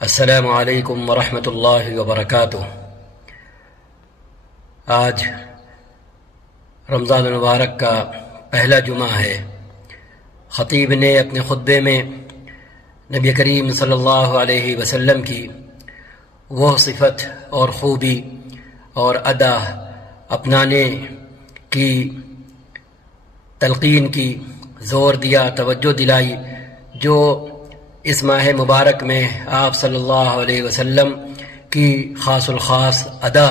السلام علیکم ورحمۃ اللہ وبرکاتہ۔ آج رمضان المبارک کا پہلا جمعہ ہے۔ خطیب نے اپنے خطبے میں نبی کریم صلی اللہ علیہ وسلم کی وہ صفت اور خوبی اور ادا اپنانے کی تلقین کی، زور دیا، توجہ دلائی، جو اس ماہ مبارک میں آپ صلی اللہ علیہ وسلم کی خاص الخاص ادا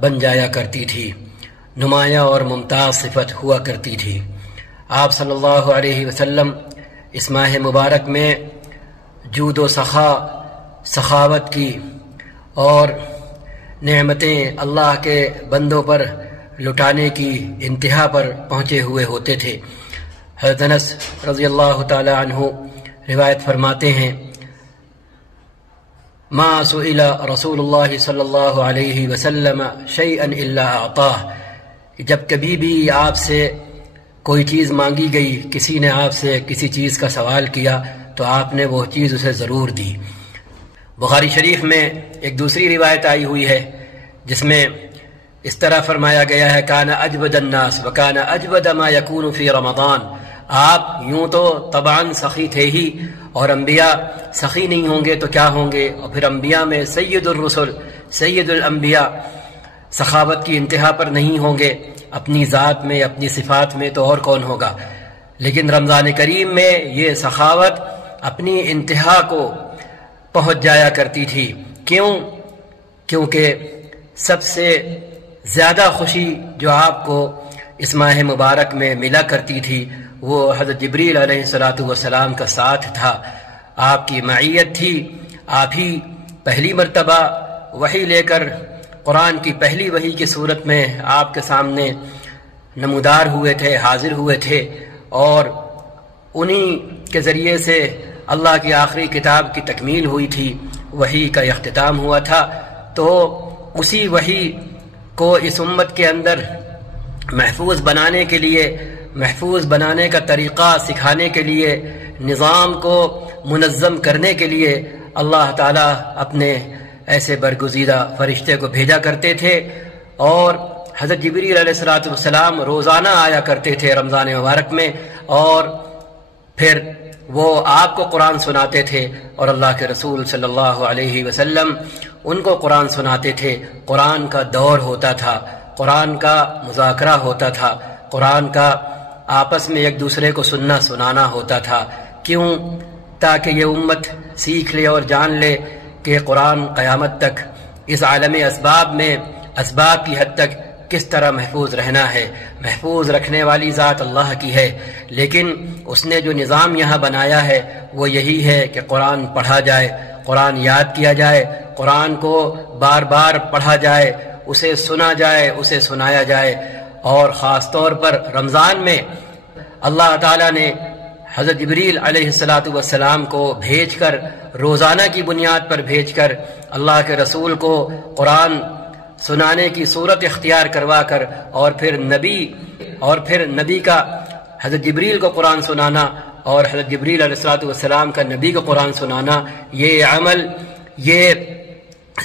بن جایا کرتی تھی، نمایاں اور ممتاز صفت ہوا کرتی تھی۔ آپ صلی اللہ علیہ وسلم اس ماہ مبارک میں جود و سخاوت کی اور نعمتیں اللہ کے بندوں پر لٹانے کی انتہا پر پہنچے ہوئے ہوتے تھے۔ حضرت انس رضی اللہ تعالی عنہ روایت فرماتے ہیں، ما سئل رسول اللہ صلی اللہ علیہ وسلم شیئا الا اعطاہ، جب کبھی بھی آپ سے کوئی چیز مانگی گئی، کسی نے آپ سے کسی چیز کا سوال کیا تو آپ نے وہ چیز اسے ضرور دی۔ بخاری شریف میں ایک دوسری روایت آئی ہوئی ہے جس میں اس طرح فرمایا گیا ہے، کان اجود الناس وکان اجود ما یکون فی رمضان، آپ یوں تو طبعاً سخی تھے ہی، اور انبیاء سخی نہیں ہوں گے تو کیا ہوں گے، اور پھر انبیاء میں سید الرسل، سید الانبیاء سخاوت کی انتہا پر نہیں ہوں گے، اپنی ذات میں، اپنی صفات میں تو اور کون ہوگا۔ لیکن رمضان کریم میں یہ سخاوت اپنی انتہا کو پہنچ جایا کرتی تھی۔ کیوں؟ کیونکہ سب سے زیادہ خوشی جو آپ کو اس ماہ مبارک میں ملا کرتی تھی وہ حضرت جبریل علیہ السلام کا ساتھ تھا، آپ کی معیت تھی۔ آپ ہی پہلی مرتبہ وحی لے کر قرآن کی پہلی وحی کی صورت میں آپ کے سامنے نمودار ہوئے تھے، حاضر ہوئے تھے، اور انہی کے ذریعے سے اللہ کی آخری کتاب کی تکمیل ہوئی تھی، وحی کا اختتام ہوا تھا۔ تو اسی وحی کو اس امت کے اندر محفوظ بنانے کے لیے، محفوظ بنانے کا طریقہ سکھانے کے لیے، نظام کو منظم کرنے کے لیے اللہ تعالیٰ اپنے ایسے برگزیدہ فرشتے کو بھیجا کرتے تھے، اور حضرت جبریل علیہ السلام روزانہ آیا کرتے تھے رمضان مبارک میں، اور پھر وہ آپ کو قرآن سناتے تھے، اور اللہ کے رسول صلی اللہ علیہ وسلم ان کو قرآن سناتے تھے۔ قرآن کا دور ہوتا تھا، قرآن کا مذاکرہ ہوتا تھا، قرآن کا آپس میں ایک دوسرے کو سننا سنانا ہوتا تھا۔ کیوں؟ تاکہ یہ امت سیکھ لے اور جان لے کہ قرآن قیامت تک اس عالم اسباب میں اسباب کی حد تک کس طرح محفوظ رہنا ہے۔ محفوظ رکھنے والی ذات اللہ کی ہے، لیکن اس نے جو نظام یہاں بنایا ہے وہ یہی ہے کہ قرآن پڑھا جائے، قرآن یاد کیا جائے، قرآن کو بار بار پڑھا جائے، اسے سنا جائے، اسے سنایا جائے۔ اور خاص طور پر رمضان میں اللہ تعالیٰ نے حضرت جبریل علیہ السلام کو بھیج کر، روزانہ کی بنیاد پر بھیج کر، اللہ کے رسول کو قرآن سنانے کی صورت اختیار کروا کر، اور پھر نبی کا حضرت جبریل کو قرآن سنانا، اور حضرت جبریل علیہ السلام کا نبی کو قرآن سنانا، یہ عمل یہ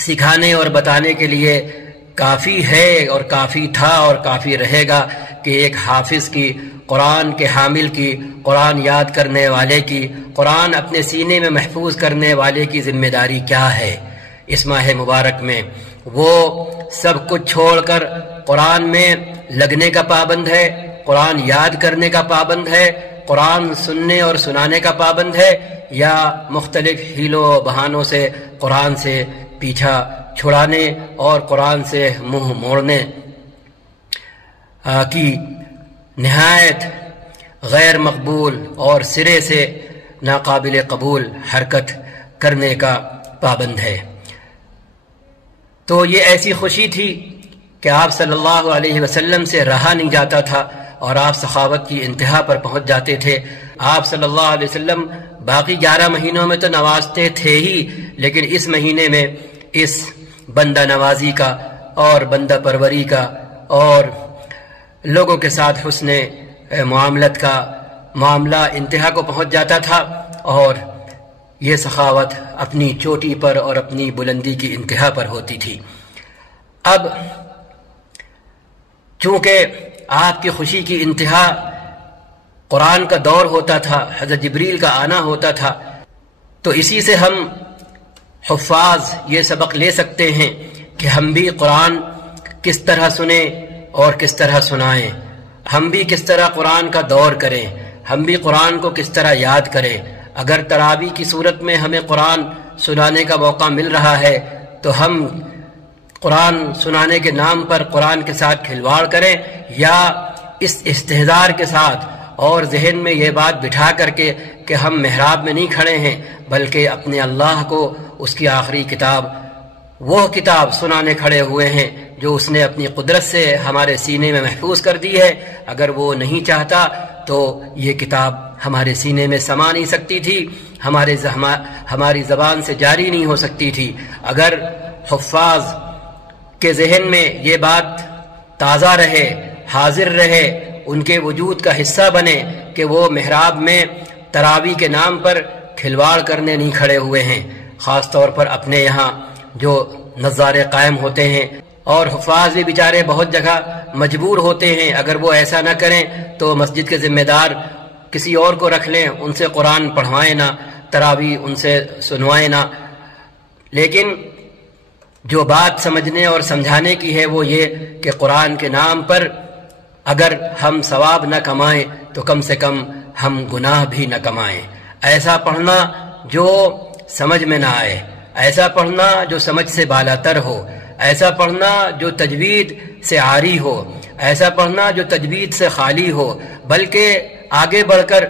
سکھانے اور بتانے کے لیے کافی ہے اور کافی تھا اور کافی رہے گا کہ ایک حافظ کی، قرآن کے حامل کی، قرآن یاد کرنے والے کی، قرآن اپنے سینے میں محفوظ کرنے والے کی ذمہ داری کیا ہے اس ماہ مبارک میں۔ وہ سب کچھ چھوڑ کر قرآن میں لگنے کا پابند ہے، قرآن یاد کرنے کا پابند ہے، قرآن سننے اور سنانے کا پابند ہے، یا مختلف حیلوں و بہانوں سے قرآن سے پیچھا چھڑانے اور قرآن سے منہ موڑنے کی نہایت غیر مقبول اور سرے سے ناقابل قبول حرکت کرنے کا پابند ہے۔ تو یہ ایسی خوشی تھی کہ آپ صلی اللہ علیہ وسلم سے رہا نہیں جاتا تھا، اور آپ سخاوت کی انتہا پر پہنچ جاتے تھے۔ آپ صلی اللہ علیہ وسلم باقی 11 مہینوں میں تو نوازتے تھے ہی، لیکن اس مہینے میں اس بندہ نوازی کا اور بندہ پروری کا اور لوگوں کے ساتھ حسن معاملت کا معاملہ انتہا کو پہنچ جاتا تھا، اور یہ سخاوت اپنی چوٹی پر اور اپنی بلندی کی انتہا پر ہوتی تھی۔ اب چونکہ آپ کی خوشی کی انتہا قرآن کا دور ہوتا تھا، حضرت جبریل کا آنا ہوتا تھا، تو اسی سے ہم حفاظ یہ سبق لے سکتے ہیں کہ ہم بھی قرآن کس طرح سنیں اور کس طرح سنائیں، ہم بھی کس طرح قرآن کا دور کریں، ہم بھی قرآن کو کس طرح یاد کریں۔ اگر تراویح کی صورت میں ہمیں قرآن سنانے کا موقع مل رہا ہے تو ہم قرآن سنانے کے نام پر قرآن کے ساتھ کھلواڑ کریں، یا اس استحضار کے ساتھ اور ذہن میں یہ بات بٹھا کر کے کہ ہم محراب میں نہیں کھڑے ہیں بلکہ اپنے اللہ کو اس کی آخری کتاب، وہ کتاب سنانے کھڑے ہوئے ہیں جو اس نے اپنی قدرت سے ہمارے سینے میں محفوظ کر دی ہے۔ اگر وہ نہیں چاہتا تو یہ کتاب ہمارے سینے میں سما نہیں سکتی تھی، ہماری زبان سے جاری نہیں ہو سکتی تھی۔ اگر حفاظ کے ذہن میں یہ بات تازہ رہے، حاضر رہے، ان کے وجود کا حصہ بنے کہ وہ محراب میں تراویح کے نام پر کھلواڑ کرنے نہیں کھڑے ہوئے ہیں، خاص طور پر اپنے یہاں جو نظارے قائم ہوتے ہیں، اور حفاظ بھی بیچارے بہت جگہ مجبور ہوتے ہیں، اگر وہ ایسا نہ کریں تو مسجد کے ذمہ دار کسی اور کو رکھ لیں، ان سے قرآن پڑھوائیں نہ، تراویح ان سے سنوائیں نہ۔ لیکن جو بات سمجھنے اور سمجھانے کی ہے وہ یہ کہ قرآن کے نام پر اگر ہم ثواب نہ کمائیں تو کم سے کم ہم گناہ بھی نہ کمائیں۔ ایسا پڑھنا جو سمجھ میں نہ آئے، ایسا پڑھنا جو سمجھ سے بالاتر ہو، ایسا پڑھنا جو تجوید سے عاری ہو، ایسا پڑھنا جو تجوید سے خالی ہو، بلکہ آگے بڑھ کر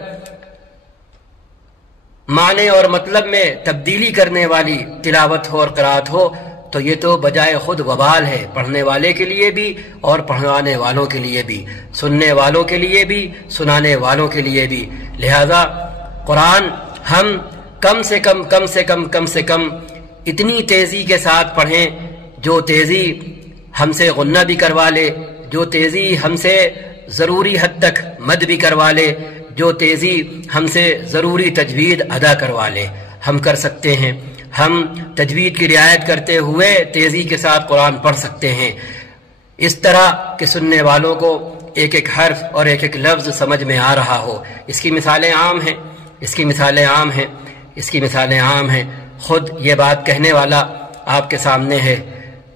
معنی اور مطلب میں تبدیلی کرنے والی تلاوت ہو اور قرات ہو، تو یہ تو بجائے خود وبال ہے، پڑھنے والے کے لیے بھی اور پڑھوانے والوں کے لیے بھی، سننے والوں کے لیے بھی، سنانے والوں کے لیے بھی۔ لہذا قرآن ہم کم سے کم اتنی تیزی کے ساتھ پڑھیں جو تیزی ہم سے غنہ بھی کروا لے، جو تیزی ہم سے ضروری حد تک مد بھی کروا لے، جو تیزی ہم سے ضروری تجوید ادا کروا لے، ہم کر سکتے ہیں۔ ہم تجوید کی رعایت کرتے ہوئے تیزی کے ساتھ قرآن پڑھ سکتے ہیں، اس طرح کہ سننے والوں کو ایک ایک حرف اور ایک ایک لفظ سمجھ میں آ رہا ہو۔ اس کی مثالیں عام ہیں۔ خود یہ بات کہنے والا آپ کے سامنے ہے،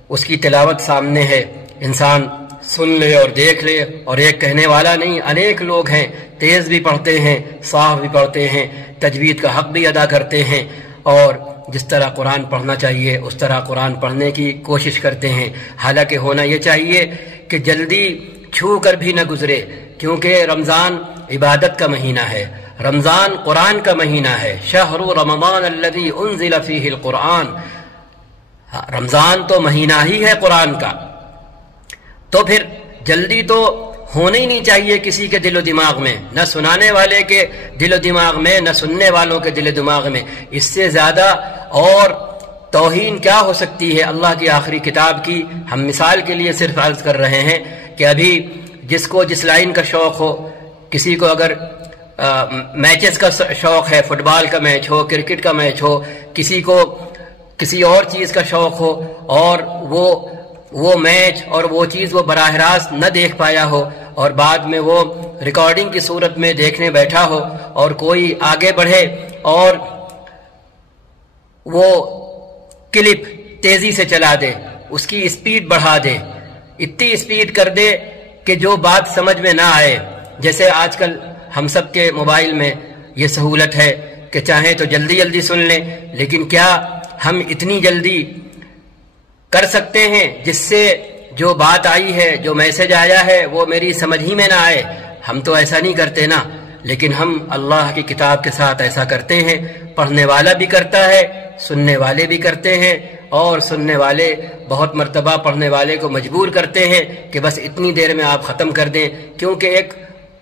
اس کی تلاوت سامنے ہے، انسان سن لے اور دیکھ لے، اور ایک کہنے والا نہیں، انیک لوگ ہیں، تیز بھی پڑھتے ہیں، صاف بھی پڑھتے ہیں، تجوید کا حق بھی ادا کرتے ہیں، اور جس طرح قرآن پڑھنا چاہیے اس طرح قرآن پڑھنے کی کوشش کرتے ہیں۔ حالانکہ ہونا یہ چاہیے کہ جلدی چھو کر بھی نہ گزرے، کیونکہ رمضان عبادت کا مہینہ ہے، رمضان قرآن کا مہینہ ہے۔ شہر رمضان الذی انزل فیہ القرآن، رمضان تو مہینہ ہی ہے قرآن کا، تو پھر جلدی تو ہونا ہی نہیں چاہیے کسی کے دل و دماغ میں، نہ سنانے والے کے دل و دماغ میں، نہ سننے والوں کے دل و دماغ میں۔ اس سے زیادہ اور توہین کیا ہو سکتی ہے اللہ کی آخری کتاب کی؟ ہم مثال کے لیے صرف عرض کر رہے ہیں کہ ابھی جس کو جس لائن کا شوق ہو، کسی کو اگر میچز کا شوق ہے، فٹ بال کا میچ ہو، کرکٹ کا میچ ہو، کسی کو کسی اور چیز کا شوق ہو، اور وہ میچ اور وہ چیز وہ براہ راست نہ دیکھ پایا ہو، اور بعد میں وہ ریکارڈنگ کی صورت میں دیکھنے بیٹھا ہو، اور کوئی آگے بڑھے اور وہ کلپ تیزی سے چلا دے، اس کی اسپیڈ بڑھا دے، اتنی اسپیڈ کر دے کہ جو بات سمجھ میں نہ آئے۔ جیسے آج کل ہم سب کے موبائل میں یہ سہولت ہے کہ چاہیں تو جلدی جلدی سن لیں، لیکن کیا ہم اتنی جلدی کر سکتے ہیں جس سے جو بات آئی ہے، جو میسج آیا ہے، وہ میری سمجھ ہی میں نہ آئے؟ ہم تو ایسا نہیں کرتے نا، لیکن ہم اللہ کی کتاب کے ساتھ ایسا کرتے ہیں۔ پڑھنے والا بھی کرتا ہے، سننے والے بھی کرتے ہیں، اور سننے والے بہت مرتبہ پڑھنے والے کو مجبور کرتے ہیں کہ بس اتنی دیر میں آپ ختم کر دیں، کیونکہ ایک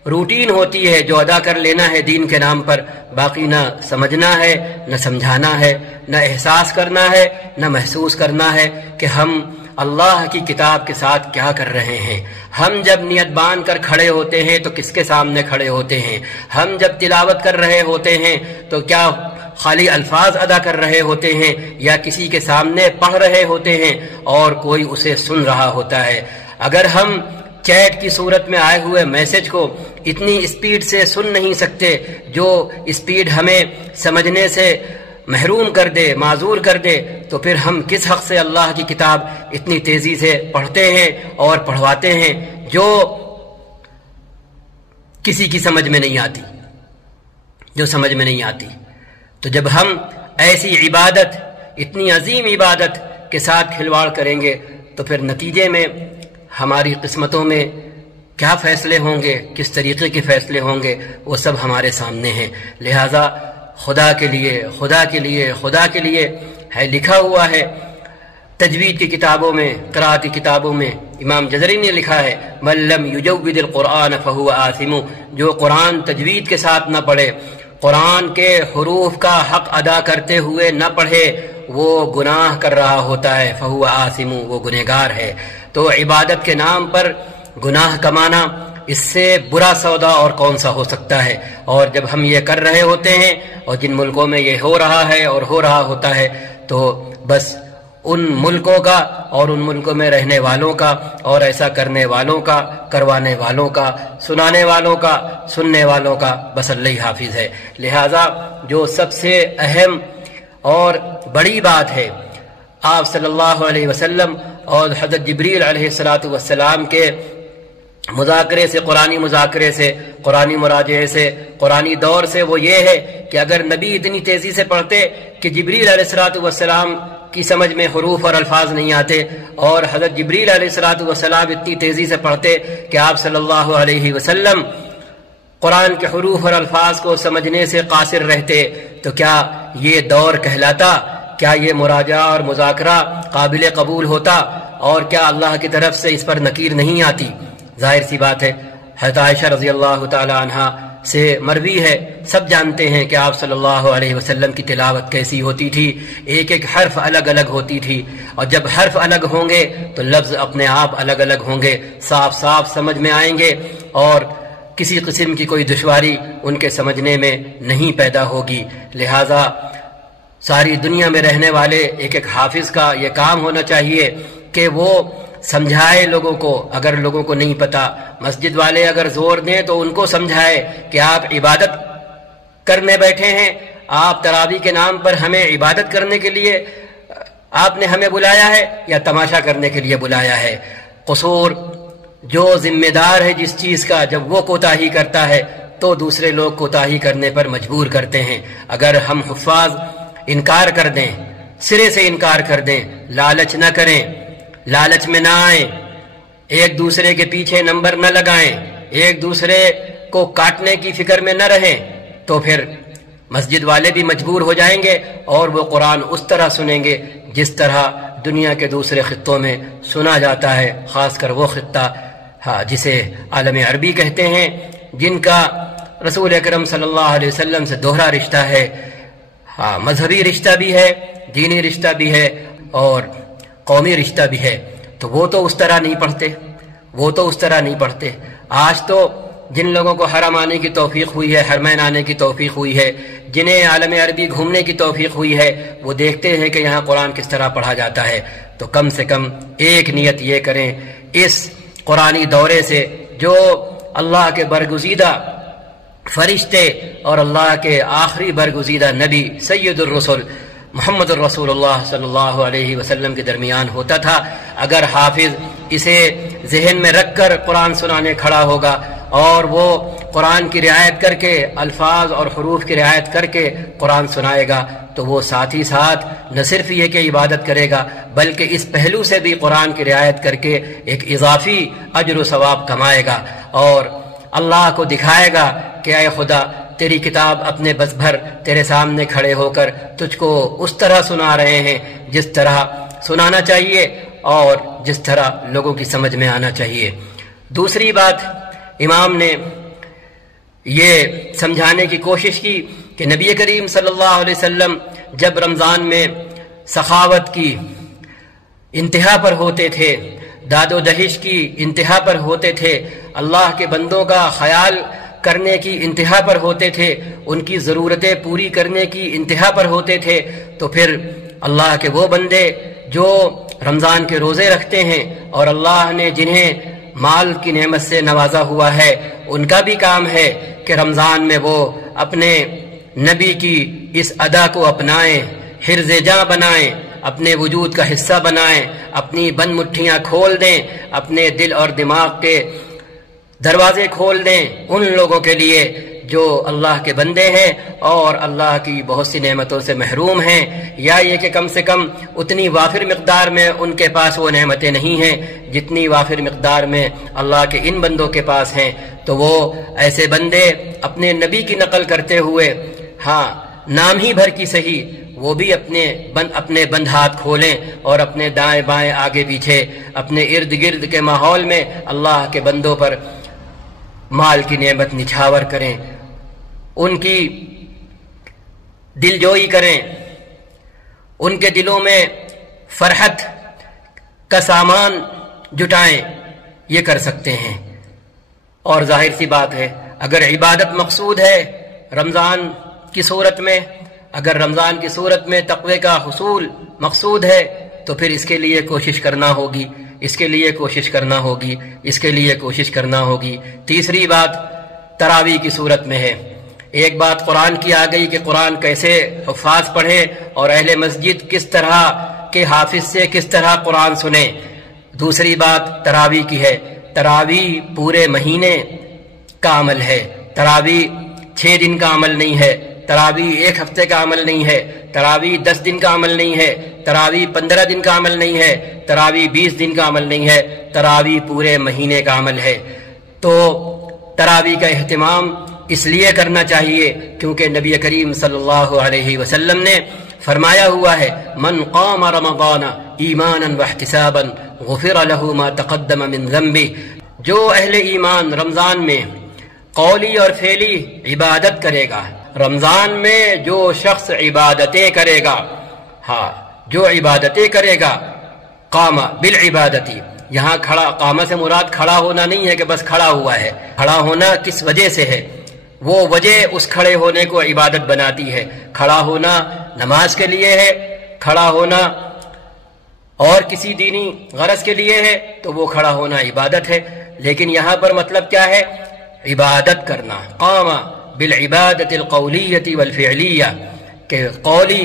روٹین ہوتی ہے جو ادا کر لینا ہے دین کے نام پر، باقی نہ سمجھنا ہے، نہ سمجھانا ہے، نہ احساس کرنا ہے، نہ محسوس کرنا ہے کہ ہم اللہ کی کتاب کے ساتھ کیا کر رہے ہیں۔ ہم جب نیت باندھ کر کھڑے ہوتے ہیں تو کس کے سامنے کھڑے ہوتے ہیں؟ ہم جب تلاوت کر رہے ہوتے ہیں تو کیا خالی الفاظ ادا کر رہے ہوتے ہیں یا کسی کے سامنے پڑھ رہے ہوتے ہیں اور کوئی اسے سن رہا ہوتا ہے۔ اگر ہم چیٹ کی صورت میں آئے ہوئے میسج کو اتنی اسپیڈ سے سن نہیں سکتے جو اسپیڈ ہمیں سمجھنے سے محروم کر دے، معذور کر دے، تو پھر ہم کس حق سے اللہ کی کتاب اتنی تیزی سے پڑھتے ہیں اور پڑھواتے ہیں جو کسی کی سمجھ میں نہیں آتی، جو سمجھ میں نہیں آتی۔ تو جب ہم ایسی عبادت، اتنی عظیم عبادت کے ساتھ کھلواڑ کریں گے تو پھر نتیجے میں ہماری قسمتوں میں کیا فیصلے ہوں گے، کس طریقے کے فیصلے ہوں گے، وہ سب ہمارے سامنے ہیں۔ لہذا خدا کے لیے، خدا کے لیے، خدا کے لیے ہے، لکھا ہوا ہے تجوید کی کتابوں میں، قرأت کی کتابوں میں، امام جزری نے لکھا ہے من لم یجود القرآن فہو آثم، جو قرآن تجوید کے ساتھ نہ پڑھے، قرآن کے حروف کا حق ادا کرتے ہوئے نہ پڑھے، وہ گناہ کر رہا ہوتا ہے، فہو آثم، وہ گنہگار ہے۔ تو عبادت کے نام پر گناہ کمانا، اس سے برا سودا اور کون سا ہو سکتا ہے؟ اور جب ہم یہ کر رہے ہوتے ہیں اور جن ملکوں میں یہ ہو رہا ہے اور ہو رہا ہوتا ہے، تو بس ان ملکوں کا اور ان ملکوں میں رہنے والوں کا اور ایسا کرنے والوں کا، کروانے والوں کا، سنانے والوں کا، سننے والوں کا بس اللہ ہی حافظ ہے۔ لہذا جو سب سے اہم اور بڑی بات ہے، آپ صلی اللہ علیہ وسلم اور حضرت جبریل علیہ السلام کے مذاکرے سے، قرآنی مذاکرے سے، قرآنی مراجعے سے، قرآنی دور سے، وہ یہ ہے کہ اگر نبی اتنی تیزی سے پڑھتے کہ جبریل علیہ السلام کی سمجھ میں حروف اور الفاظ نہیں آتے، اور حضرت جبریل علیہ السلام اتنی تیزی سے پڑھتے کہ آپ صلی اللہ علیہ وسلم قرآن کے حروف اور الفاظ کو سمجھنے سے قاصر رہتے، تو کیا یہ دور کہلاتا؟ کیا یہ مراجعہ اور مذاکرہ قابل قبول ہوتا؟ اور کیا اللہ کی طرف سے اس پر نکیر نہیں آتی؟ ظاہر سی بات ہے۔ حضرت عائشہ رضی اللہ تعالی عنہا سے مروی ہے، سب جانتے ہیں کہ آپ صلی اللہ علیہ وسلم کی تلاوت کیسی ہوتی تھی، ایک ایک حرف الگ الگ ہوتی تھی، اور جب حرف الگ ہوں گے تو لفظ اپنے آپ الگ الگ ہوں گے، صاف صاف سمجھ میں آئیں گے، اور کسی قسم کی کوئی دشواری ان کے سمجھنے میں نہیں پیدا ہوگی۔ لہذا ساری دنیا میں رہنے والے ایک ایک حافظ کا یہ کام ہونا چاہیے کہ وہ سمجھائے لوگوں کو، اگر لوگوں کو نہیں پتا، مسجد والے اگر زور دیں تو ان کو سمجھائے کہ آپ عبادت کرنے بیٹھے ہیں، آپ تراویح کے نام پر ہمیں عبادت کرنے کے لیے آپ نے ہمیں بلایا ہے یا تماشا کرنے کے لیے بلایا ہے؟ قصور جو ذمہ دار ہے جس چیز کا، جب وہ کوتاہی کرتا ہے تو دوسرے لوگ کوتاہی کرنے پر مجبور کرتے ہیں۔ اگر ہم حفاظ انکار کر دیں، سرے سے انکار کر دیں، لالچ نہ کریں، لالچ میں نہ آئیں، ایک دوسرے کے پیچھے نمبر نہ لگائیں، ایک دوسرے کو کاٹنے کی فکر میں نہ رہیں، تو پھر مسجد والے بھی مجبور ہو جائیں گے اور وہ قرآن اس طرح سنیں گے جس طرح دنیا کے دوسرے خطوں میں سنا جاتا ہے، خاص کر وہ خطہ جسے عالم عربی کہتے ہیں، جن کا رسول اکرم صلی اللہ علیہ وسلم سے دوہرا رشتہ ہے، مذہبی رشتہ بھی ہے، دینی رشتہ بھی ہے اور قومی رشتہ بھی ہے۔ تو وہ تو اس طرح نہیں پڑھتے، وہ تو اس طرح نہیں پڑھتے۔ آج تو جن لوگوں کو حرم آنے کی توفیق ہوئی ہے، حرمین آنے کی توفیق ہوئی ہے، جنہیں عالم عربی گھومنے کی توفیق ہوئی ہے، وہ دیکھتے ہیں کہ یہاں قرآن کس طرح پڑھا جاتا ہے۔ تو کم سے کم ایک نیت یہ کریں اس قرآنی دورے سے، جو اللہ کے برگزیدہ فرشتے اور اللہ کے آخری برگزیدہ نبی سید الرسل محمد الرسول اللہ صلی اللہ علیہ وسلم کے درمیان ہوتا تھا، اگر حافظ اسے ذہن میں رکھ کر قرآن سنانے کھڑا ہوگا اور وہ قرآن کی رعایت کر کے، الفاظ اور حروف کی رعایت کر کے قرآن سنائے گا، تو وہ ساتھ ہی ساتھ نہ صرف یہ کہ عبادت کرے گا بلکہ اس پہلو سے بھی قرآن کی رعایت کر کے ایک اضافی اجر و ثواب کمائے گا، اور اللہ کو دکھائے گا کہ اے خدا، تیری کتاب اپنے بس بھر تیرے سامنے کھڑے ہو کر تجھ کو اس طرح سنا رہے ہیں جس طرح سنانا چاہیے اور جس طرح لوگوں کی سمجھ میں آنا چاہیے۔ دوسری بات، امام نے یہ سمجھانے کی کوشش کی کہ نبی کریم صلی اللہ علیہ وسلم جب رمضان میں سخاوت کی انتہا پر ہوتے تھے، داد و دہش کی انتہا پر ہوتے تھے، اللہ کے بندوں کا خیال کرنے کی انتہا پر ہوتے تھے، ان کی ضرورتیں پوری کرنے کی انتہا پر ہوتے تھے، تو پھر اللہ کے وہ بندے جو رمضان کے روزے رکھتے ہیں اور اللہ نے جنہیں مال کی نعمت سے نوازا ہوا ہے، ان کا بھی کام ہے کہ رمضان میں وہ اپنے نبی کی اس ادا کو اپنائیں، حرز جاں بنائیں، اپنے وجود کا حصہ بنائیں، اپنی بند مٹھیاں کھول دیں، اپنے دل اور دماغ کے دروازے کھول دیں ان لوگوں کے لیے جو اللہ کے بندے ہیں اور اللہ کی بہت سی نعمتوں سے محروم ہیں، یا یہ کہ کم سے کم اتنی وافر مقدار میں ان کے پاس وہ نعمتیں نہیں ہیں جتنی وافر مقدار میں اللہ کے ان بندوں کے پاس ہیں۔ تو وہ ایسے بندے اپنے نبی کی نقل کرتے ہوئے، ہاں نام ہی بھر کی صحیح، وہ بھی اپنے بند ہاتھ کھولیں اور اپنے دائیں بائیں آگے پیچھے اپنے ارد گرد کے ماحول میں اللہ کے بندوں پر مال کی نعمت نچھاور کریں، ان کی دل جوئی کریں، ان کے دلوں میں فرحت کا سامان جٹائیں، یہ کر سکتے ہیں۔ اور ظاہر سی بات ہے اگر عبادت مقصود ہے رمضان کی صورت میں، اگر رمضان کی صورت میں تقوی کا حصول مقصود ہے تو پھر اس کے لیے کوشش کرنا ہوگی، اس کے لیے کوشش کرنا ہوگی، اس کے لیے کوشش کرنا ہوگی۔ تیسری بات تراویح کی صورت میں ہے۔ ایک بات قرآن کی آ گئی کہ قرآن کیسے حفاظ پڑھیں اور اہل مسجد کس طرح کے حافظ سے کس طرح قرآن سنیں۔ دوسری بات تراویح کی ہے۔ تراویح پورے مہینے کا عمل ہے، تراویح 6 دن کا عمل نہیں ہے، تراویح 1 ہفتے کا عمل نہیں ہے، تراویح 10 دن کا عمل نہیں ہے، تراویح 15 دن کا عمل نہیں ہے، تراویح 20 دن کا عمل نہیں ہے، تراویح پورے مہینے کا عمل ہے۔ تو تراویح کا اہتمام اس لیے کرنا چاہیے کیونکہ نبی کریم صلی اللہ علیہ وسلم نے فرمایا ہوا ہے من قام رمضان ایمانا واحتسابا غفر له ما تقدم من ذنبه، جو اہل ایمان رمضان میں قولی اور فعلی عبادت کرے گا، رمضان میں جو شخص عبادتیں کرے گا، ہاں جو عبادتیں کرے گا، قام بالعبادتی، یہاں کھڑا قامہ سے مراد کھڑا ہونا نہیں ہے کہ بس کھڑا ہوا ہے، کھڑا ہونا کس وجہ سے ہے، وہ وجہ اس کھڑے ہونے کو عبادت بناتی ہے۔ کھڑا ہونا نماز کے لیے ہے، کھڑا ہونا اور کسی دینی غرض کے لیے ہے تو وہ کھڑا ہونا عبادت ہے۔ لیکن یہاں پر مطلب کیا ہے؟ عبادت کرنا، قام بالعبادت القولیۃ والفعلیہ، کہ قولی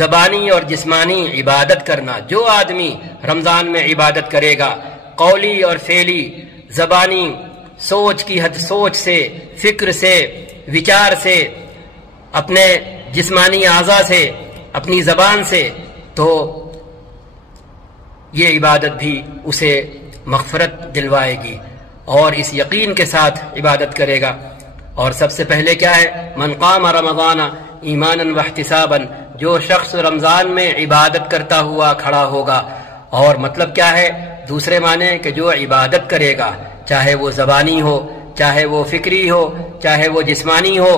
زبانی اور جسمانی عبادت کرنا۔ جو آدمی رمضان میں عبادت کرے گا، قولی اور فعلی، زبانی سوچ کی حد سوچ سے، فکر سے، وچار سے، اپنے جسمانی اعضاء سے، اپنی زبان سے، تو یہ عبادت بھی اسے مغفرت دلوائے گی اور اس یقین کے ساتھ عبادت کرے گا۔ اور سب سے پہلے کیا ہے؟ من قام رمضان ایمانا واحتسابا، جو شخص رمضان میں عبادت کرتا ہوا کھڑا ہوگا۔ اور مطلب کیا ہے؟ دوسرے معنی کہ جو عبادت کرے گا، چاہے وہ زبانی ہو، چاہے وہ فکری ہو، چاہے وہ جسمانی ہو،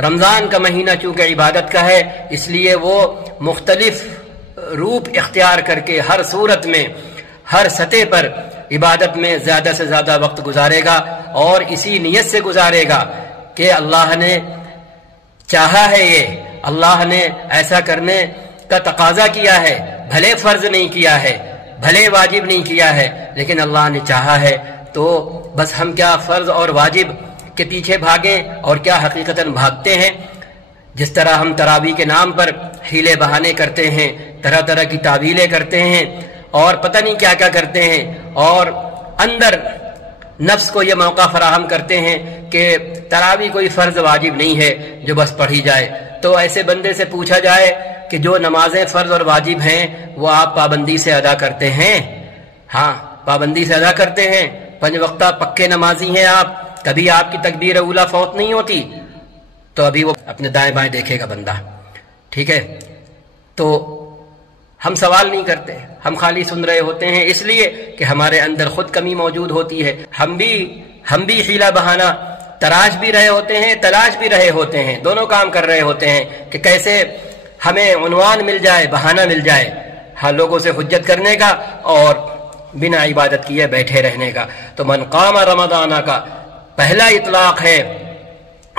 رمضان کا مہینہ چونکہ عبادت کا ہے اس لیے وہ مختلف روپ اختیار کر کے ہر صورت میں، ہر سطح پر عبادت میں زیادہ سے زیادہ وقت گزارے گا اور اسی نیت سے گزارے گا کہ اللہ نے چاہا ہے، یہ اللہ نے ایسا کرنے کا تقاضا کیا ہے، بھلے فرض نہیں کیا ہے، بھلے واجب نہیں کیا ہے، لیکن اللہ نے چاہا ہے۔ تو بس ہم کیا فرض اور واجب کے پیچھے بھاگیں اور کیا حقیقتاً بھاگتے ہیں؟ جس طرح ہم تراویح کے نام پر حیلے بہانے کرتے ہیں، طرح طرح کی تعویلیں کرتے ہیں اور پتہ نہیں کیا کیا کرتے ہیں، اور اندر نفس کو یہ موقع فراہم کرتے ہیں کہ تراویح کوئی فرض واجب نہیں ہے جو بس پڑھی جائے۔ تو ایسے بندے سے پوچھا جائے کہ جو نمازیں فرض اور واجب ہیں وہ آپ پابندی سے ادا کرتے ہیں؟ ہاں پابندی سے ادا کرتے ہیں، 5 وقتہ پکے نمازی ہیں آپ، کبھی آپ کی تکبیر اولیٰ فوت نہیں ہوتی؟ تو ابھی وہ اپنے دائیں بائیں دیکھے گا بندہ، ٹھیک ہے؟ تو ہم سوال نہیں کرتے، ہم خالی سن رہے ہوتے ہیں، اس لیے کہ ہمارے اندر خود کمی موجود ہوتی ہے۔ ہم بھی حیلہ بہانہ تراش بھی رہے ہوتے ہیں، تلاش بھی رہے ہوتے ہیں، دونوں کام کر رہے ہوتے ہیں کہ کیسے ہمیں عنوان مل جائے، بہانہ مل جائے، ہاں لوگوں سے حجت کرنے کا اور بنا عبادت کیے بیٹھے رہنے کا۔ تو من قام رمضان کا پہلا اطلاق ہے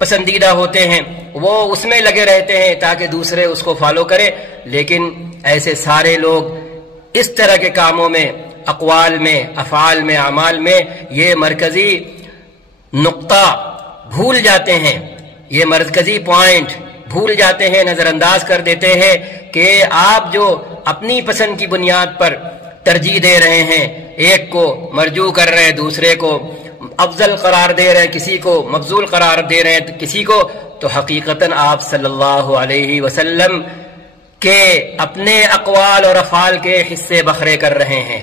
پسندیدہ ہوتے ہیں وہ اس میں لگے رہتے ہیں تاکہ دوسرے اس کو فالو کرے، لیکن ایسے سارے لوگ اس طرح کے کاموں میں، اقوال میں، افعال میں، اعمال میں یہ مرکزی نقطہ بھول جاتے ہیں، یہ مرکزی پوائنٹ بھول جاتے ہیں، نظر انداز کر دیتے ہیں کہ آپ جو اپنی پسند کی بنیاد پر ترجیح دے رہے ہیں، ایک کو مرجو کر رہے ہیں، دوسرے کو افضل قرار دے رہے ہیں، کسی کو مفضول قرار دے رہے ہیں کسی کو، تو حقیقتاً آپ صلی اللہ علیہ وسلم کے اپنے اقوال اور افعال کے حصے بکھرے کر رہے ہیں،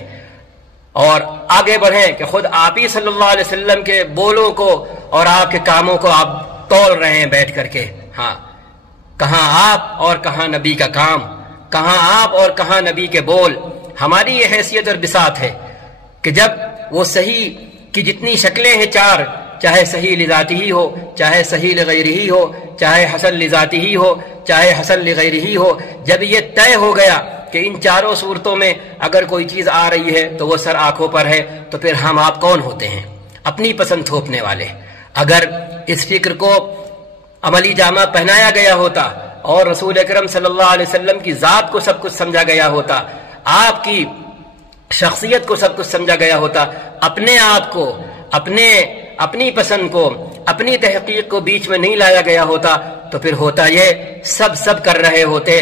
اور آگے بڑھیں کہ خود آپ ہی صلی اللہ علیہ وسلم کے بولوں کو اور آپ کے کاموں کو آپ تول رہے ہیں بیٹھ کر کے۔ ہاں، کہاں آپ اور کہاں نبی کا کام، کہاں آپ اور کہاں نبی کے بول۔ ہماری یہ حیثیت اور بساط ہے کہ جب وہ صحیح کی جتنی شکلیں ہیں چار، چاہے صحیح لذاتی ہی ہو، چاہے صحیح لغیرہ ہی ہو، چاہے حسن لذاتی ہی ہو، چاہے حسن لغیرہ ہی ہو، جب یہ طے ہو گیا کہ ان چاروں صورتوں میں اگر کوئی چیز آ رہی ہے تو وہ سر آنکھوں پر ہے، تو پھر ہم آپ کون ہوتے ہیں؟ اپنی پسند تھوپنے والے۔ اگر اس فکر کو عملی جامہ پہنایا گیا ہوتا اور رسول اکرم صلی اللہ علیہ وسلم کی ذات کو سب کچھ سمجھا گیا ہوتا، آپ کی شخصیت کو سب کچھ سمجھا گیا ہوتا، اپنے آپ کو، اپنی پسند کو، اپنی تحقیق کو بیچ میں نہیں لایا گیا ہوتا، تو پھر ہوتا یہ سب کر رہے ہوتے،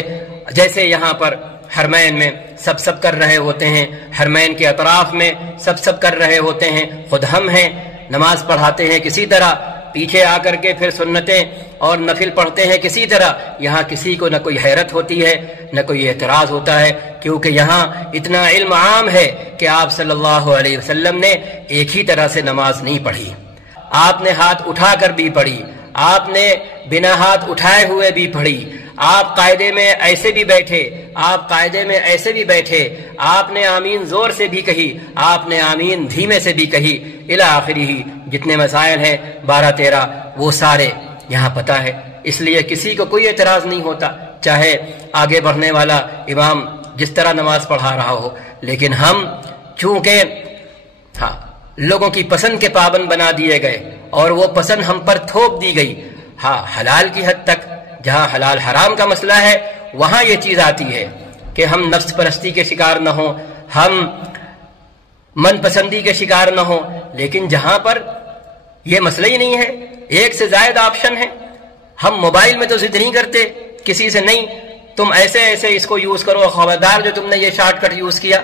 جیسے یہاں پر حرمین میں سب کر رہے ہوتے ہیں، حرمین کے اطراف میں سب کر رہے ہوتے ہیں، خود ہم ہیں نماز پڑھاتے ہیں کسی طرح، پیچھے آ کر کے پھر سنتیں اور نفل پڑھتے ہیں کسی طرح، یہاں کسی کو نہ کوئی حیرت ہوتی ہے نہ کوئی اعتراض ہوتا ہے، کیونکہ یہاں اتنا علم عام ہے کہ آپ صلی اللہ علیہ وسلم نے ایک ہی طرح سے نماز نہیں پڑھی، آپ نے ہاتھ اٹھا کر بھی پڑھی، آپ نے بنا ہاتھ اٹھائے ہوئے بھی پڑھی، آپ قاعدے میں ایسے بھی بیٹھے، آپ قاعدے میں ایسے بھی بیٹھے، آپ نے آمین زور سے بھی کہی، آپ نے آمین دھیمے سے بھی کہی، الی آخری ہی جتنے مسائل ہیں 12-13 وہ سارے یہاں پتہ ہے، اس لیے کسی کو کوئی اعتراض نہیں ہوتا، چاہے آگے بڑھنے والا امام جس طرح نماز پڑھا رہا ہو، لیکن ہم چونکہ لوگوں کی پسند کے پابند بنا دیے گئے اور وہ پسند ہم پر تھوپ دی گئی، حلال کی حد تک، جہاں حلال حرام کا مسئلہ ہے وہاں یہ چیز آتی ہے کہ ہم نفس پرستی کے شکار نہ ہوں، ہم من پسندی کے شکار نہ ہوں، لیکن جہاں پر یہ مسئلہ ہی نہیں ہے، ایک سے زائد آپشن ہے، ہم موبائل میں تو ضد نہیں کرتے کسی سے، نہیں تم ایسے اس کو یوز کرو، خبردار جو تم نے یہ شارٹ کٹ یوز کیا،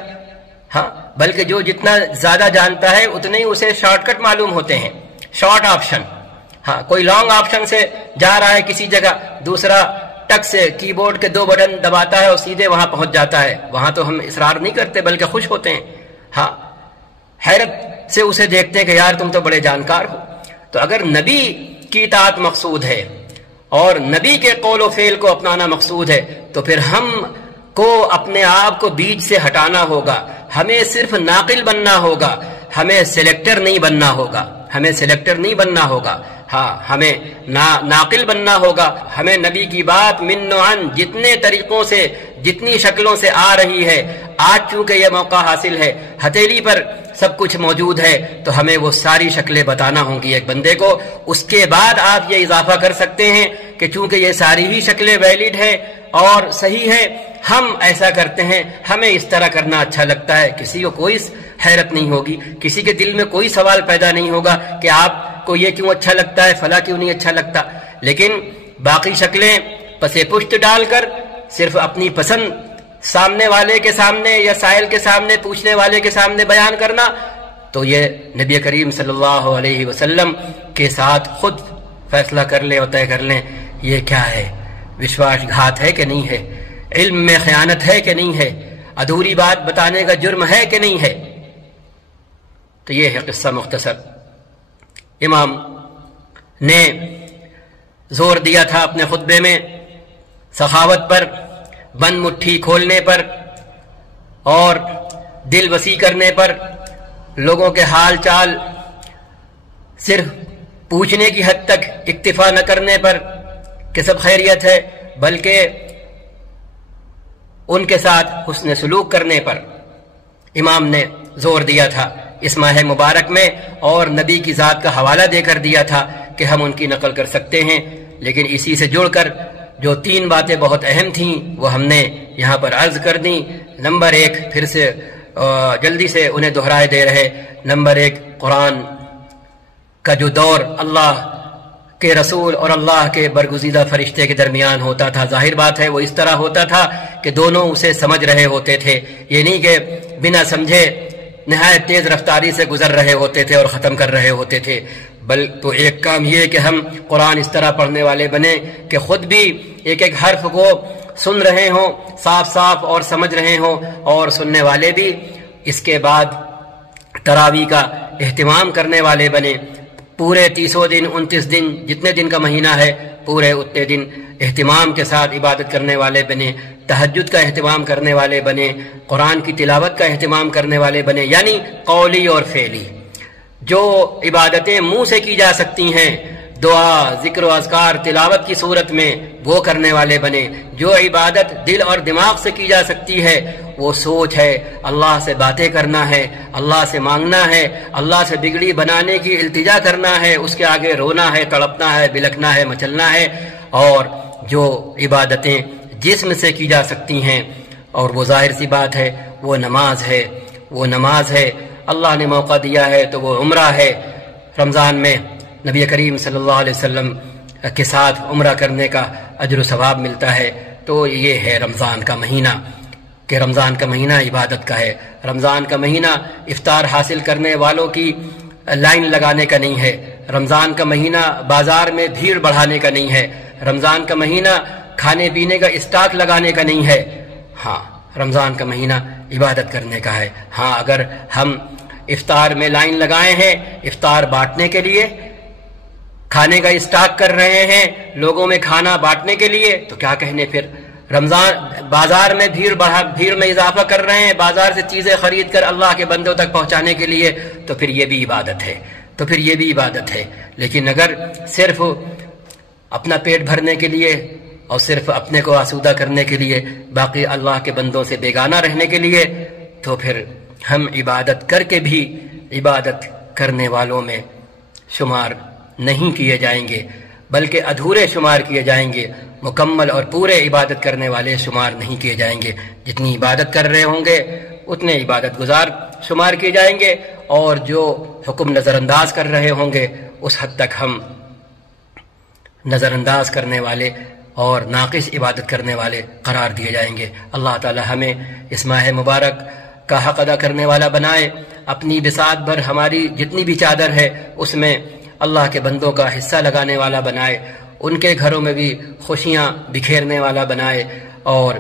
بلکہ جو جتنا زیادہ جانتا ہے اتنے ہی اسے شارٹ کٹ معلوم ہوتے ہیں، شارٹ آپشن۔ کوئی لانگ آپشن سے جا رہا ہے کسی جگہ، دوسرا ٹک سے کی بورڈ کے 2 بٹن دباتا ہے اور سیدھے وہاں پہنچ جاتا ہے، وہاں تو ہم اصرار نہیں کرتے بلکہ خوش ہوتے ہیں، حیرت سے اسے دیکھتے ہیں کہ یار تم تو بڑے جانکار ہو۔ تو اگر نبی کی اطاعت مقصود ہے اور نبی کے قول و فعل کو اپنانا مقصود ہے، تو پھر ہم کو اپنے آپ کو بیچ سے ہٹانا ہوگا، ہمیں صرف ناقل بننا ہوگا، ہمیں سلیکٹر نہیں بننا ہوگا، ہمیں سلیکٹر نہیں بننا ہوگا، ہمیں ناقل بننا ہوگا، ہمیں نبی کی بات من و عن جتنے طریقوں سے جتنی شکلوں سے آ رہی ہے، آج چونکہ یہ موقع حاصل ہے، ہتھیلی پر سب کچھ موجود ہے، تو ہمیں وہ ساری شکلیں بتانا ہوں گی ایک بندے کو، اس کے بعد آپ یہ اضافہ کر سکتے ہیں کہ چونکہ یہ ساری ہی شکلیں ویلڈ ہیں اور صحیح ہے، ہم ایسا کرتے ہیں، ہمیں اس طرح کرنا اچھا لگتا ہے، کسی کو کوئی حیرت نہیں ہوگی، کسی کے دل میں کوئی سوال پیدا نہیں ہوگا کہ آپ کو یہ کیوں اچھا لگتا ہے، فلاں کیوں نہیں اچھا لگتا، لیکن باقی شکلیں پسے پشت ڈال کر صرف اپنی پسند سامنے والے کے سامنے یا سائل کے سامنے، پوچھنے والے کے سامنے بیان کرنا، تو یہ نبی کریم صلی اللہ علیہ وسلم کے ساتھ خود فیصلہ کر لیں اور طے کر لیں، یہ کیا ہے، وشواس گھات ہے کہ نہیں ہے، علم میں خیانت ہے کہ نہیں ہے، ادھوری بات بتانے کا جرم ہے کہ نہیں ہے۔ تو یہ ہے قصہ مختصر۔ امام نے زور دیا تھا اپنے خطبے میں سخاوت پر، بند مٹھی کھولنے پر اور دل وسیع کرنے پر، لوگوں کے حال چال صرف پوچھنے کی حد تک اکتفا نہ کرنے پر کہ سب خیریت ہے، بلکہ ان کے ساتھ حسن سلوک کرنے پر امام نے زور دیا تھا اس ماہ مبارک میں، اور نبی کی ذات کا حوالہ دے کر دیا تھا کہ ہم ان کی نقل کر سکتے ہیں، لیکن اسی سے جڑ کر جو 3 باتیں بہت اہم تھیں وہ ہم نے یہاں پر عرض کر دیں۔ نمبر 1 پھر سے جلدی سے انہیں دہرائے دے رہے، نمبر 1 قرآن کا جو دور اللہ کے رسول اور اللہ کے برگزیدہ فرشتے کے درمیان ہوتا تھا، ظاہر بات ہے وہ اس طرح ہوتا تھا کہ دونوں اسے سمجھ رہے ہوتے تھے، یہ نہیں کہ بنا سمجھے نہایت تیز رفتاری سے گزر رہے ہوتے تھے اور ختم کر رہے ہوتے تھے، بل تو ایک کام یہ کہ ہم قرآن اس طرح پڑھنے والے بنے کہ خود بھی ایک ایک حرف کو سن رہے ہوں صاف صاف اور سمجھ رہے ہوں، اور سننے والے بھی اس کے بعد تراویح کا اہتمام کرنے والے بنے، پورے 30 دن 29 دن جتنے دن کا مہینہ ہے پورے اتنے دن اہتمام کے ساتھ عبادت کرنے والے بنے، تہجد کا اہتمام کرنے والے بنے، قرآن کی تلاوت کا اہتمام کرنے والے بنے، یعنی قولی اور فعلی جو عبادتیں منہ سے کی جا سکتی ہیں، دعا ذکر و اذکار تلاوت کی صورت میں وہ کرنے والے بنے، جو عبادت دل اور دماغ سے کی جا سکتی ہے وہ سوچ ہے، اللہ سے باتیں کرنا ہے، اللہ سے مانگنا ہے، اللہ سے بگڑی بنانے کی التجا کرنا ہے، اس کے آگے رونا ہے، تڑپنا ہے، بلکنا ہے، مچلنا ہے، اور جو عبادتیں جسم سے کی جا سکتی ہیں اور وہ ظاہر سی بات ہے وہ نماز ہے، وہ نماز ہے، اللہ نے موقع دیا ہے تو وہ عمرہ ہے، رمضان میں نبی کریم صلی اللہ علیہ وسلم کے ساتھ عمرہ کرنے کا اجر و ثواب ملتا ہے، تو یہ ہے رمضان کا مہینہ کہ رمضان کا مہینہ عبادت کا ہے، رمضان کا مہینہ افطار حاصل کرنے والوں کی لائن لگانے کا نہیں ہے، رمضان کا مہینہ بازار میں بھیڑ بڑھانے کا نہیں ہے، رمضان کا مہینہ کھانے پینے کا اسٹاک لگانے کا نہیں ہے، ہاں رمضان کا مہینہ عبادت کرنے کا ہے۔ ہاں اگر ہم افطار میں لائن لگائے ہیں افطار بانٹنے کے لیے، کھانے کا اسٹاک کر رہے ہیں لوگوں میں کھانا بانٹنے کے لیے، تو کیا کہنے پھر رمضان بازار میں بھیڑ میں اضافہ کر رہے ہیں، بازار سے چیزیں خرید کر اللہ کے بندوں تک پہنچانے کے لیے، تو پھر یہ بھی عبادت ہے، تو پھر یہ بھی عبادت ہے۔ لیکن اگر صرف اپنا پیٹ بھرنے کے لیے اور صرف اپنے کو آسودہ کرنے کے لیے، باقی اللہ کے بندوں سے بیگانہ رہنے کے لیے، تو پھر ہم عبادت کر کے بھی عبادت کرنے والوں میں شمار نہیں کیے جائیں گے، بلکہ ادھورے شمار کیے جائیں گے، مکمل اور پورے عبادت کرنے والے شمار نہیں کیے جائیں گے۔ جتنی عبادت کر رہے ہوں گے اتنے عبادت گزار شمار کیے جائیں گے، اور جو حکم نظر انداز کر رہے ہوں گے اس حد تک ہم نظر انداز کرنے والے اور ناقص عبادت کرنے والے قرار دیے جائیں گے۔ اللہ تعالی ہمیں اس ماہ مبارک کا حق ادا کرنے والا بنائے، اپنی بساط بھر ہماری جتنی بھی چادر ہے اس میں اللہ کے بندوں کا حصہ لگانے والا بنائے، ان کے گھروں میں بھی خوشیاں بکھیرنے والا بنائے، اور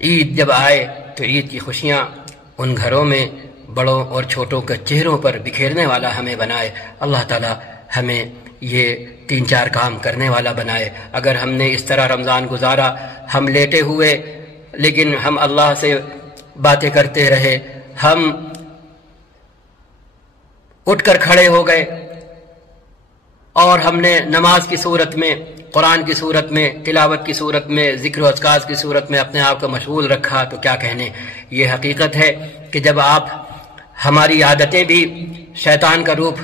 عید جب آئے تو عید کی خوشیاں ان گھروں میں بڑوں اور چھوٹوں کے چہروں پر بکھیرنے والا ہمیں بنائے۔ اللہ تعالی ہمیں یہ 3-4 کام کرنے والا بنائے۔ اگر ہم نے اس طرح رمضان گزارا، ہم لیٹے ہوئے لیکن ہم اللہ سے باتیں کرتے رہے، ہم اٹھ کر کھڑے ہو گئے اور ہم نے نماز کی صورت میں، قرآن کی صورت میں، تلاوت کی صورت میں، ذکر و اذکار کی صورت میں اپنے آپ کو مشغول رکھا، تو کیا کہنے۔ یہ حقیقت ہے کہ جب آپ ہماری عادتیں بھی شیطان کا روپ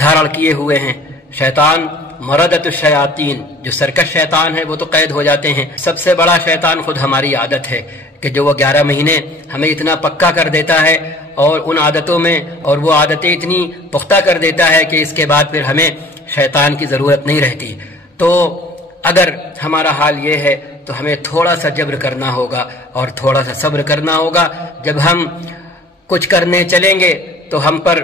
دھارن کیے ہوئے ہیں، شیطان مردۃ الشیاطین، جو سرکش شیطان ہے وہ تو قید ہو جاتے ہیں، سب سے بڑا شیطان خود ہماری عادت ہے کہ جو وہ 11 مہینے ہمیں اتنا پکا کر دیتا ہے اور ان عادتوں میں، اور وہ عادتیں اتنی پختہ کر دیتا ہے کہ اس کے بعد پھر ہمیں شیطان کی ضرورت نہیں رہتی۔ تو اگر ہمارا حال یہ ہے تو ہمیں تھوڑا سا جبر کرنا ہوگا اور تھوڑا سا صبر کرنا ہوگا۔ جب ہم کچھ کرنے چلیں گے تو ہم پر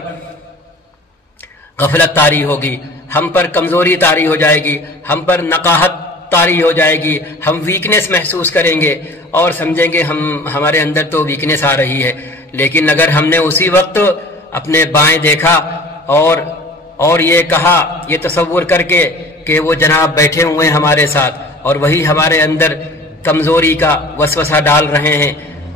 غفلت طاری ہوگی، ہم پر کمزوری طاری ہو جائے گی، ہم پر نقاہت طاری ہو جائے گی، ہم ویکنس محسوس کریں گے اور سمجھیں گے ہمارے اندر تو ویکنس آ رہی ہے۔ لیکن اگر ہم نے اسی وقت اپنے بائیں دیکھا اور یہ کہا، یہ تصور کر کے کہ وہ جناب بیٹھے ہوئے ہیں ہمارے ساتھ اور وہی ہمارے اندر کمزوری کا وسوسہ ڈال رہے ہیں۔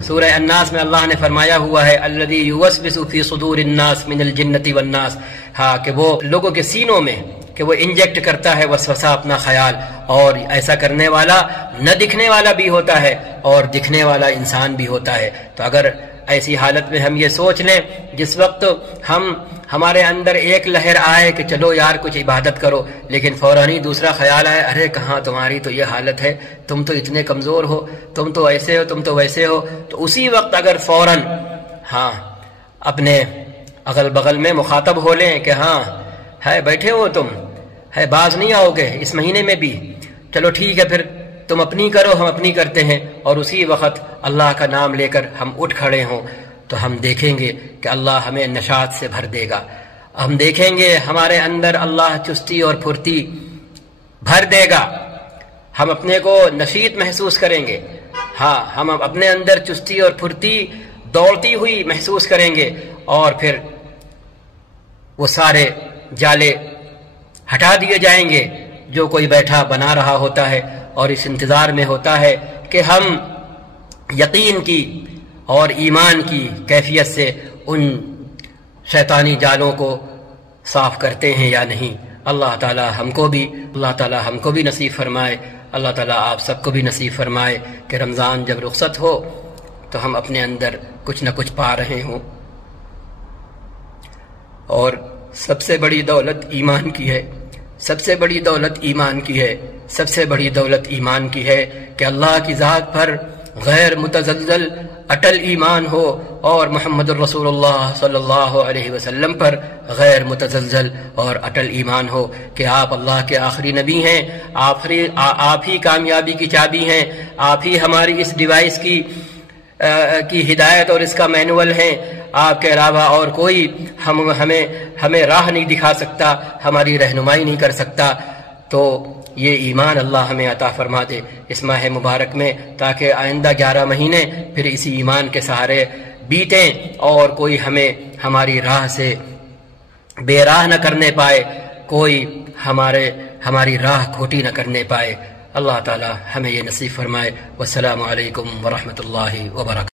سورہ الناس میں اللہ نے فرمایا ہوا ہے الذی یوسوس فی صدور الناس من الجنۃ والناس، ہاں کہ وہ لوگوں کے سینوں میں کہ وہ انجیکٹ کرتا ہے وسوسہ اپنا خیال، اور ایسا کرنے والا نہ دکھنے والا بھی ہوتا ہے اور دکھنے والا انسان بھی ہوتا ہے۔ تو اگر ایسی حالت میں ہم یہ سوچ لیں جس وقت ہم ہمارے اندر ایک لہر آئے کہ چلو یار کچھ عبادت کرو، لیکن فوراً ہی دوسرا خیال آئے ارے کہاں تمہاری تو یہ حالت ہے، تم تو اتنے کمزور ہو، تم تو ایسے ہو، تم تو ویسے ہو، تو اسی وقت اگر فوراً اپنے اغل بغل میں مخاطب ہو لیں کہ ہاں ہے بیٹھے ہو تم، ہے باز نہیں آؤ گے اس مہینے میں بھی، چلو ٹھیک ہے پھر تم اپنی کرو ہم اپنی کرتے ہیں، اور اسی وقت اللہ کا نام لے کر ہم اٹھ کھڑے ہوں، تو ہم دیکھیں گے کہ اللہ ہمیں نشاط سے بھر دے گا، ہم دیکھیں گے ہمارے اندر اللہ چستی اور پھرتی بھر دے گا، ہم اپنے کو نشیط محسوس کریں گے، ہم اپنے اندر چستی اور پھرتی دوڑتی ہوئی محسوس کریں گے، اور پھر وہ سارے جالے ہٹا دیے جائیں گے جو کوئی بیٹھا بنا رہا ہوتا ہے اور اس انتظار میں ہوتا ہے کہ ہم یقین کی اور ایمان کی کیفیت سے ان شیطانی جالوں کو صاف کرتے ہیں یا نہیں۔ اللہ تعالی ہم کو بھی نصیب فرمائے، اللہ تعالی آپ سب کو بھی نصیب فرمائے کہ رمضان جب رخصت ہو تو ہم اپنے اندر کچھ نہ کچھ پا رہے ہوں، اور سب سے بڑی دولت ایمان کی ہے، سب سے بڑی دولت ایمان کی ہے، سب سے بڑی دولت ایمان کی ہے کہ اللہ کی ذات پر غیر متزلزل اٹل ایمان ہو، اور محمد الرسول اللہ صلی اللہ علیہ وسلم پر غیر متزلزل اور اٹل ایمان ہو کہ آپ اللہ کے آخری نبی ہیں، آپ ہی کامیابی کی چابی ہیں، آپ ہی ہماری اس ڈیوائس کی ہدایت اور اس کا مینول ہے، آپ کے علاوہ اور کوئی ہمیں راہ نہیں دکھا سکتا، ہماری رہنمائی نہیں کر سکتا۔ تو یہ ایمان اللہ ہمیں عطا فرما دے اس ماہ مبارک میں، تاکہ آئندہ 11 مہینے پھر اسی ایمان کے سہارے بیتیں اور کوئی ہماری راہ سے بے راہ نہ کرنے پائے، کوئی ہماری راہ کھوٹی نہ کرنے پائے۔ اللہ تعالی ہمیں یہ نصیب فرمائے۔ والسلام علیکم ورحمۃ اللہ وبرکاتہ۔